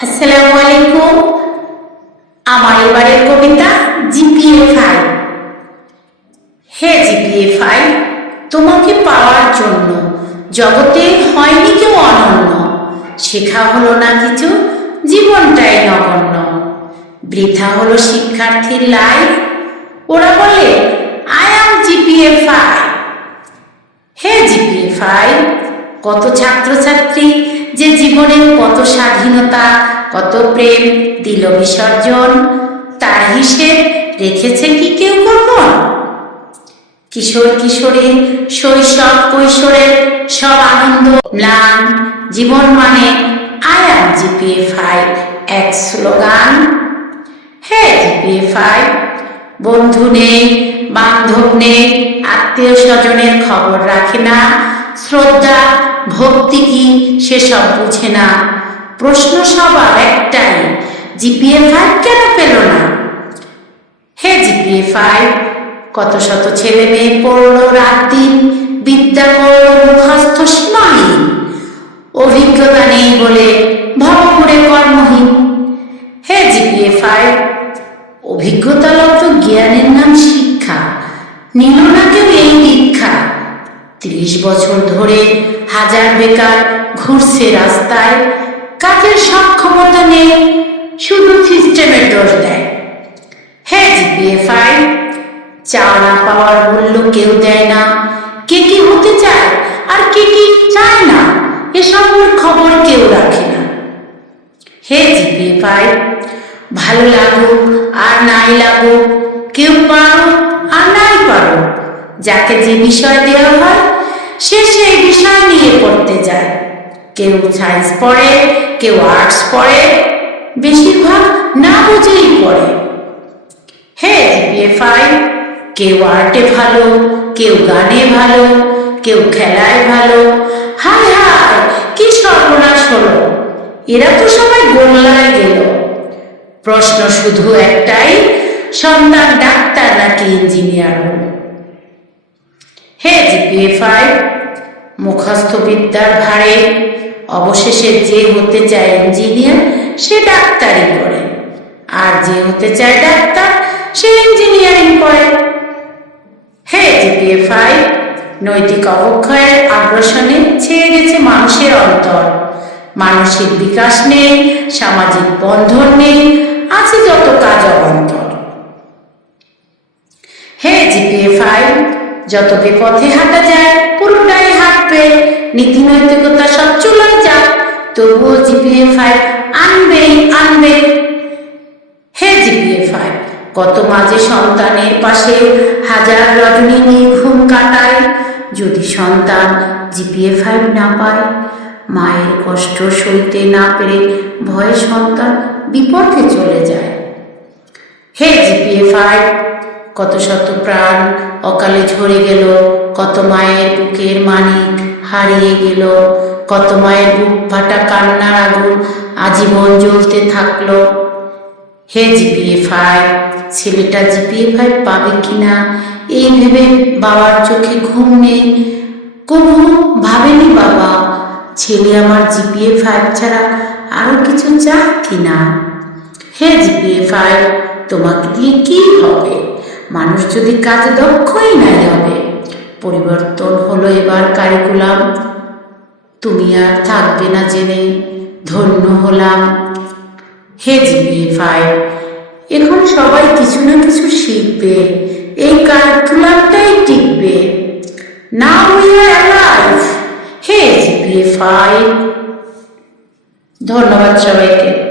আসসালামু আলাইকুম। আমার এবারের কবিতা জিপিএ ফাইভ হে জিপিএ ফাইভ তোমাকে পাওয়ার জন্য জগতে হয়নি কেউ অনন্য। শেখা হলো না কিছু, জীবনটাই নগণ্য। বৃথা হলো শিক্ষার্থীর লাইফ ওরা বলে আই অ্যাম জিপিএ ফাইভ হে জিপিএ ফাইভ কত ছাত্রছাত্রী যে জীবনে কত স্বাধীনতা, কত প্রেম দিল বিসর্জন, তার হিসেব রেখেছে কি কেউ কখন? কিশোর কিশোরী, শৈশব কৈশোরের সব আনন্দ, ম্লান, জীবন মানে আই অ্যাম জিপিএ ফাইভ এক স্লোগান। হে জিপিএ বন্ধু নেই, বান্ধব নেই, আত্মীয় স্বজনের খবর রাখে না, শ্রদ্ধা ভক্তি কি সেসব বুঝে না। প্রশ্ন সবার একটাই জিপিএ ফাইভ কেন পেল না? হে জিপিএ ফাইভ কত শত ছেলে মেয়ে পড়ল রাত দিন, বিদ্যা করল মুখস্থ সীমাহীন অভিজ্ঞতা নেই বলে ভবঘুরে কর্মহীন। হে জিপিএ ফাইভ অভিজ্ঞতা লব্ধ জ্ঞানের নাম শিক্ষা, নিল না কেউ এই দীক্ষা। ত্রিশ বছর ধরে হাজার বেকার ঘুরছে রাস্তায়, কাজের সক্ষমতা নেই, শুধু সিস্টেমের দোষ দেয়। হে জিপিএ ফাইভ চাওয়া না পাওয়ার মূল্য কেউ দেয় না। কে কি হতে চায় আর কে কি চায় না, এসবের খবর কেউ রাখে না। হে জিপিএ ফাইভ ভালো লাগুক আর নাই লাগুক, কেউ পারো আর নাই পারো যাকে যে বিষয় দেওয়া হয় সে সেই বিষয় নিয়ে পড়তে যায়। কেউ সায়েন্স পড়ে, কেউ আর্টস পড়ে, বেশিরভাগ না বুঝেই পড়ে। হে জিপিএ ফাইভ কেউ আর্টে ভালো, কেউ গানে ভালো, কেউ খেলায় ভালো। হায় হায় কি সর্বনাশ হলো? এরা তো সবাই গোল্লায় গেল। প্রশ্ন শুধু একটাই, সন্তান ডাক্তার নাকি ইঞ্জিনিয়ার হল? হে জিপিএ ফাইভ মুখস্থ বিদ্যার ভারে অবশেষে যে হতে চায় ইঞ্জিনিয়ার, সে ডাক্তারি করে। আর যে হতে চায় ডাক্তার, সে ইঞ্জিনিয়ারিং করে। হে জিপিএ ফাইভ নৈতিক অবক্ষয়ের আগ্রাসনে ছেয়ে গেছে মানুষের অন্তর। মানসিক বিকাশ নেই, সামাজিক বন্ধন নেই, আছে যত কাজ অবন্তর হে জিপিএ ফাইভ যত বিপথে হাঁটা যায়, পুরোটাই হাঁটবে। নীতি নৈতিকতা সব চলে যাক, তবুও জিপিএ ফাইভ আনবেই, আনবে। হে জিপিএ কত মাঝে সন্তানের পাশে হাজার রজনী নির্ঘুম কাটায়। যদি সন্তান জিপিএ ফাইভ না পায়, মায়ের কষ্ট সইতে না পেরে ভয়ে সন্তান বিপথে চলে যায়। হে জিপিএ ফাইভ কত শত প্রাণ অকালে ঝরে গেল, কত মায়ের বুকের মানিক হারিয়ে গেল, কত মায়ের বুক ফাটা কান্নার আগুন আজীবন জ্বলতে থাকল। হে জিপিএ ফাইভ ছেলেটা জিপিএ ফাইভ পাবে কিনা, এই ভেবে বাবার চোখে ঘুম নেই। কবু ভাবেনি বাবা, ছেলে আমার জিপিএ ফাইভ ছাড়া আরও কিছু চাক কিনা? হে জিপিএ ফাইভ তোমাকে দিয়ে কি হবে? মানুষ যদি কাজে দক্ষই নাই হবে পরিবর্তন হলো এবার কারিকুলাম তুমি আর থাকবে না জেনে ধন্য হলাম। হে জিপিএ ফাইভ এখন সবাই কিছু না কিছু শিখবে, এই কারিকুলামটাই টিকবে। না হে জিপিএ ফাইভ ধন্যবাদ সবাইকে।